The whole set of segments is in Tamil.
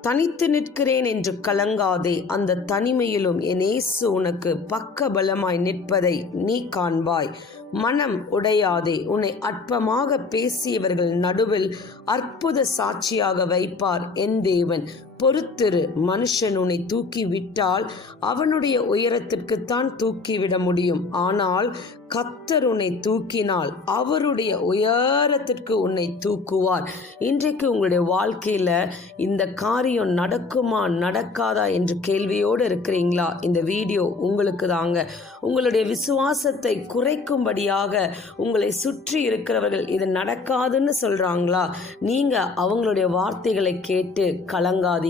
தனித்து நிற்கிறேன் என்று கலங்காதே. அந்த தனிமையிலும் என் ஏசு உனக்கு பக்க பலமாய் நிற்பதை நீ காண்பாய். மனம் உடையாதே. உன்னை அற்பமாக பேசியவர்கள் நடுவில் அற்புத சாட்சியாக வைப்பார் என் தேவன். பொறுத்திரு. மனுஷன் உன்னை தூக்கி விட்டால் அவனுடைய உயரத்திற்குத்தான் தூக்கிவிட முடியும். ஆனால் கத்தர் உன்னை தூக்கினால் அவருடைய உயரத்திற்கு உன்னை தூக்குவார். இன்றைக்கு உங்களுடைய வாழ்க்கையில் இந்த காரியம் நடக்குமா நடக்காதா என்று கேள்வியோடு இருக்கிறீங்களா? இந்த வீடியோ உங்களுக்கு தாங்க. உங்களுடைய விசுவாசத்தை குறைக்கும்படியாக உங்களை சுற்றி இருக்கிறவர்கள் இது நடக்காதுன்னு சொல்கிறாங்களா நீங்கள் அவங்களுடைய வார்த்தைகளை கேட்டு கலங்காதீங்க.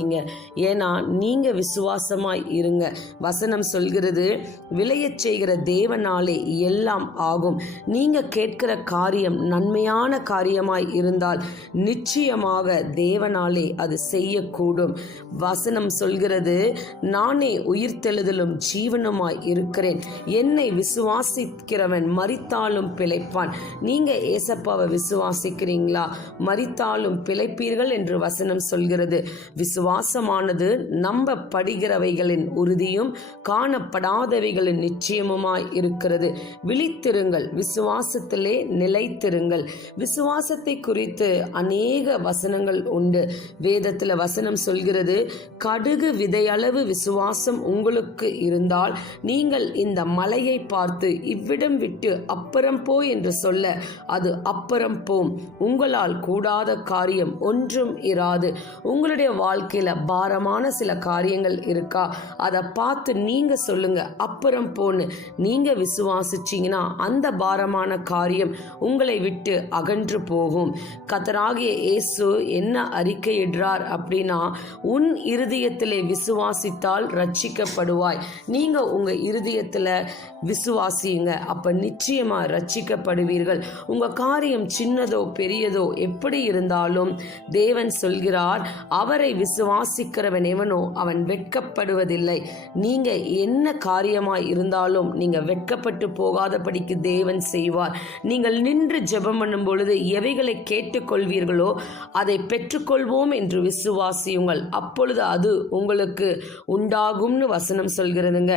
ஏன்னா நீங்கள் விசுவாசமாய் இருங்க. வசனம் சொல்கிறது விளையச் செய்கிற தேவனாலே எல்லாம் ஆகும். நீங்கள் கேட்கிற காரியம் நன்மையான காரியமாய் இருந்தால் நிச்சயமாக தேவனாலே அது செய்யக்கூடும். வசனம் சொல்கிறது நானே உயிர்த்தெழுதலும் ஜீவனுமாய் இருக்கிறேன். என்னை விசுவாசிக்கிறவன் மறித்தாலும் பிழைப்பான். நீங்க ஏசப்பாவை விசுவாசிக்கிறீங்களா? மறித்தாலும் பிழைப்பீர்கள் என்று வசனம் சொல்கிறது. விசுவா விசுவாசமானது நம்பப்படுகிறவைகளின் உறுதியும் காணப்படாதவைகளின் நிச்சயமுமாய் இருக்கிறது. விழித்திருங்கள் விசுவாசத்திலே நிலைத்திருங்கள். விசுவாசத்தை குறித்து அநேக வசனங்கள் உண்டு. வேதத்தில் வசனம் சொல்கிறது கடுகு விதையளவு விசுவாசம் உங்களுக்கு இருந்தால் நீங்கள் இந்த மலையை பார்த்து இவ்விடம் விட்டு அப்புறம் போ என்று சொல்ல அது அப்புறம் போம். உங்களால் கூடாத காரியம் ஒன்றும் இராது. உங்களுடைய வாழ்க்கை வாழ்க்கையில் பாரமான சில காரியங்கள் இருக்கா? அதை பார்த்து நீங்கள் சொல்லுங்க. அப்புறம் போன்னு நீங்கள் விசுவாசிச்சீங்கன்னா அந்த பாரமான காரியம் உங்களை விட்டு அகன்று போகும். கத்தராகிய இயேசு என்ன அறிக்கையிடுறார் அப்படின்னா உன் இருதயத்திலே விசுவாசித்தால் ரட்சிக்கப்படுவாய் நீங்கள் உங்கள் இருதயத்தில் விசுவாசியுங்க. அப்போ நிச்சயமாக ரட்சிக்கப்படுவீர்கள் உங்கள் காரியம் சின்னதோ பெரியதோ எப்படி இருந்தாலும் தேவன் சொல்கிறார் அவரை விசுவாசிக்கிறவன் எவனோ அவன் வெட்கப்படுவதில்லை. நீங்க என்ன காரியமாய் இருந்தாலும் நீங்க வெட்கப்பட்டு போகாதபடிக்கு தேவன் செய்வார். நீங்கள் நின்று ஜெபம் பண்ணும் பொழுது எவைகளை கேட்டுக்கொள்வீர்களோ அதை பெற்றுக்கொள்வோம் என்று விசுவாசியுங்கள். அப்பொழுது அது உங்களுக்கு உண்டாகும்னு வசனம் சொல்கிறதுங்க.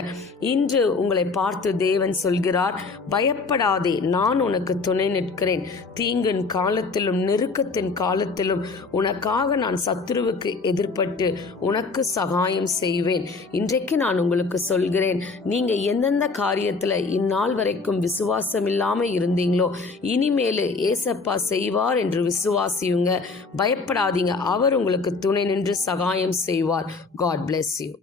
இன்று உங்களை பார்த்து தேவன் சொல்கிறார் பயப்படாதே நான் உனக்கு துணை நிற்கிறேன். தீங்கின் காலத்திலும் நெருக்கத்தின் காலத்திலும் உனக்காக நான் சத்துருவுக்கு எதிர்ப்பட்டு உனக்கு சகாயம் செய்வேன். இன்றைக்கு நான் உங்களுக்கு சொல்கிறேன் நீங்க எந்தெந்த காரியத்துல இந்நாள் வரைக்கும் விசுவாசம் இல்லாம இருந்தீங்களோ இனிமேல் ஏசப்பா செய்வார் என்று விசுவாசியுங்க. பயப்படாதீங்க அவர் உங்களுக்கு துணை நின்று சகாயம் செய்வார். God bless you